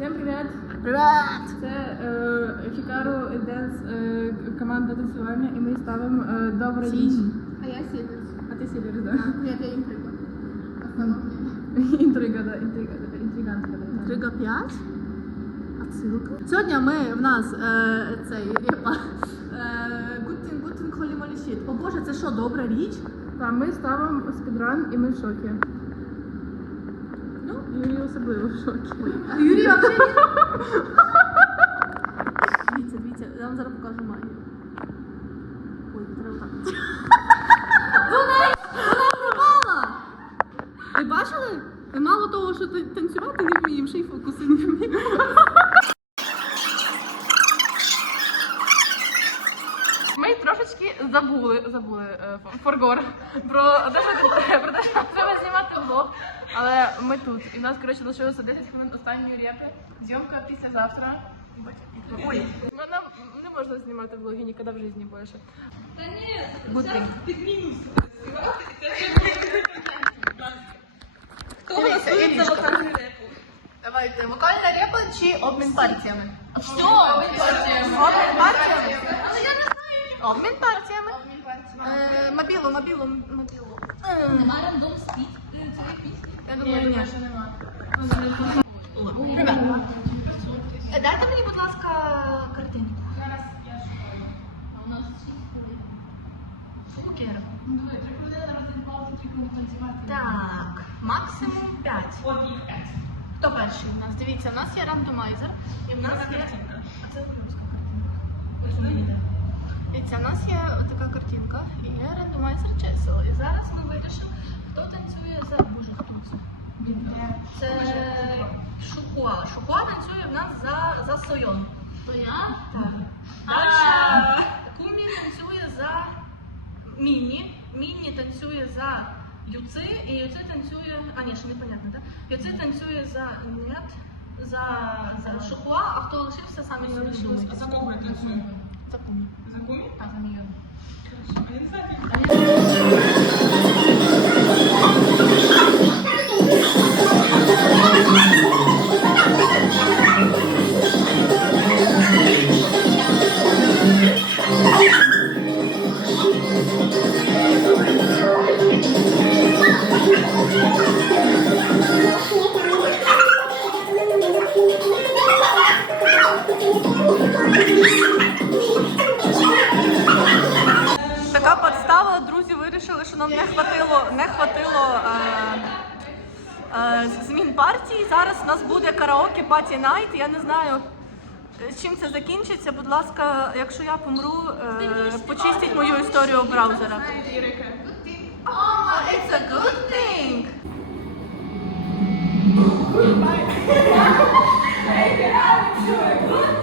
Всім привіт! Привет! Це е, Хікару Денс, е, команда танцювальна, і ми ставимо е, добра річ. А я Сіверс. А ти Сілер, да? Нет, я интрига. Основная. Інтрига, да, інтрига, да, інтригантка. да. Трига 5. Отсилка. Сьогодні ми в нас е, цей репа. Е, Гутін, гутін, холі молі щит. О боже, це що, добра річ? Та ми ставимо спідран і ми в шокі. Юрій особливо в шокі. А Юрій взагалі. Дивіться, дивіться, я вам зараз покажу магію. Ой, треба так. Вона, вона пропала! Ви бачили? Мало того, що та- танцювати не вміємо, ще й фокуси не вміємо. Ми трошечки забули, забули е, форгор про те, що влог. Але ми тут. І в нас, коротше, лишилося 10 хвилин останньої репи. Зйомка післязавтра. Ой, нам не можна знімати влоги ніколи в житті більше. Та ні, Дивіться, Ілічка. Давайте, вокальна репа чи обмін партіями? Що? Обмін партіями. Обмін партіями? Обмін партіями. Е, Мобілу, мобілу, мобілу. Нема рандом спіт цієї пісні. Я думаю, ні. Дайте мені, будь ласка, картинку. А у нас буде. Цукер. Так, максимум 5. Хто перший у нас? Дивіться, у нас є рандомайзер і в нас є. Це Дивіться, у нас є така картинка і є рандомайзер чисел. І зараз ми вирішимо, хто танцює за. Боже, хто це? Це Шукуа. Шукуа танцює в нас за, за Сойон. Так. Кумі танцює за Міні. Міні танцює за Юци, і Юци танцює. А, ні, ще непонятно, так? Юци танцює за Нет, за, за Шухуа, а хто лишився, самі собі думають. За кого я танцюю? За Кумі. За кумі? А, за Мію. Я не знаю. Нас буде караоке паті найт. Я не знаю, е, з чим це закінчиться. Будь ласка, якщо я помру, е, почистіть мою історію браузера. Oh, it's a good thing.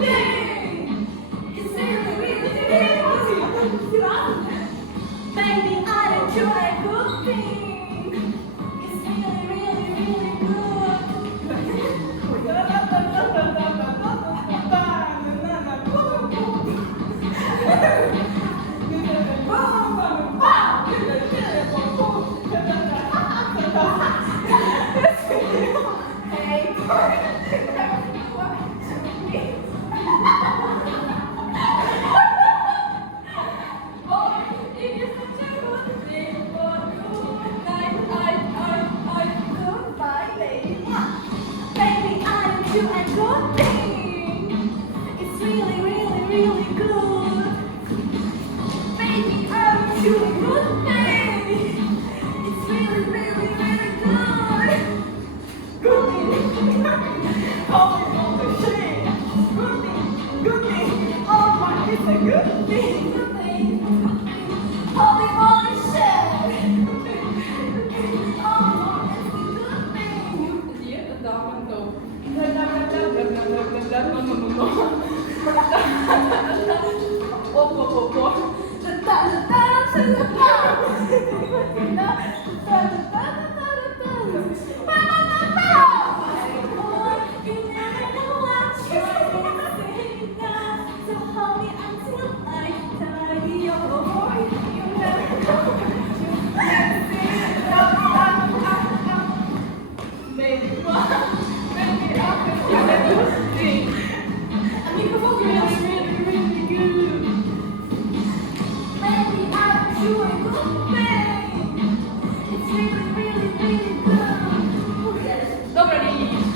Baby, you.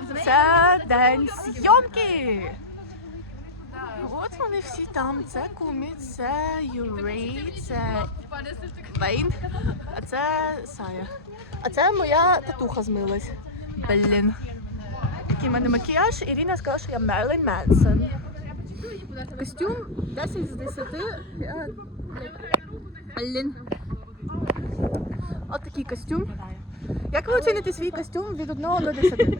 в неї Це день зйомки. От вони всі там. Це Кумі, це Юрій, це Вейн, а це Сая. А це моя татуха змилась. Блін. Такий в мене макіяж. Ірина сказала, що я Мерлін Менсон. Костюм 10 з 10. Блін. От такий костюм. Як ви оціните свій костюм від 1 до 10?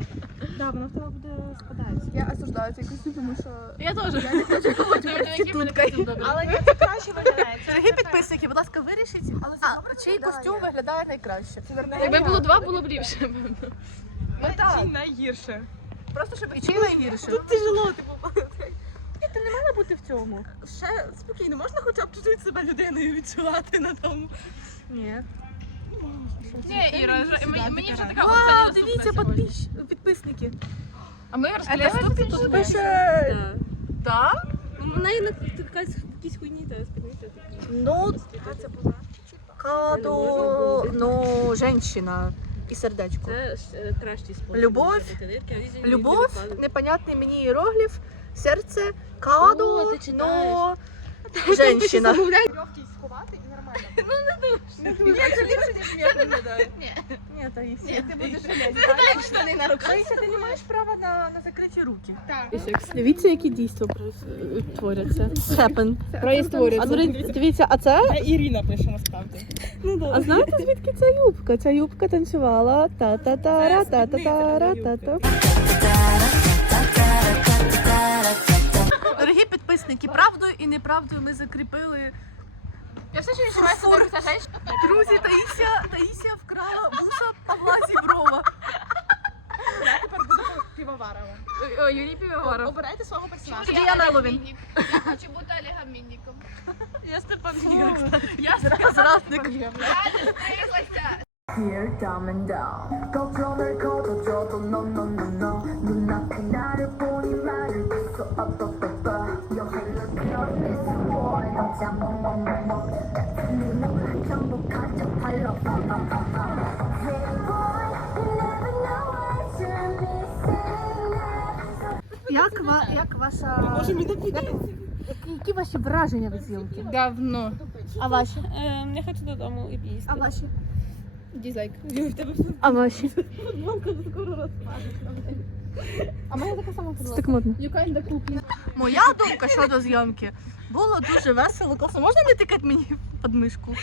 Да, воно в тебе буде спадається. Я осуждаю цей костюм, тому що Я теж. я не хочу когось проституткою. Але ні, це краще виглядає. Дорогі підписники, будь ласка, вирішіть, а, чий костюм виглядає найкраще. Якби було два, було б ліпше. Ну так, найгірше. просто щоб і чий найгірше. Тут тяжело, типу. Ти не мала бути в цьому. Ще спокійно, можна хоча б чуть себе людиною відчувати на тому. Ні. Ні, Іра, ж- мені- мені вже така Вау, остання дивіться, наступна сьогодні. підпис- підписники. А ми розповідаємо тут Пише. Так? У неї якась якісь хуйні та спідниця. Ну, кадо, ну, женщина і сердечко. Це кращий спосіб. Любов, Любов, непонятний мені іерогліф, серце, кадо, О, ти читаєш. но, женщина. Ні, та і всі. Ти будеш штани на руках. ти не маєш права на, на закриті руки. Дивіться, які дійства творяться. Happen. Проїстворюється. А диві- дивіться, а це? Ірина пише насправді. А знаєте, звідки ця юбка? Ця юбка танцювала та та та ра та та та ра та та Дорогі підписники, правдою і неправдою ми закріпили. Я все ще відчуваю себе ця женщина. Друзі, Таїсія, Таїсія вкрала вуса Павла Зіброва. Тепер буду півоваром. О, Юрій Півоваров. Обирайте свого персонажа. Тоді я Неловін. Я хочу бути Олегом Мінніком. Я Степан Я зрадник Here, dumb and down. 걱정을 걷어줘도 no no no no 눈앞에 나를 보니 말을 듣어 up up up up 여행을 필요했어 boy 남자 뭐뭐뭐뭐 같은 눈을 정복하자 팔로 Hey boy, you never know what you're missing Як, ва, як ваша... Як, які ваші враження від зйомки? Говно. А ваші? Ем, Я хочу додому і поїсти. А ваші? Дізлайк. А ваші? футболка скоро розпадеться. А мене така сама футболка. так модно. You kinda cool. Моя думка щодо зйомки. Було дуже весело, класно. Можна не тикати мені в подмишку?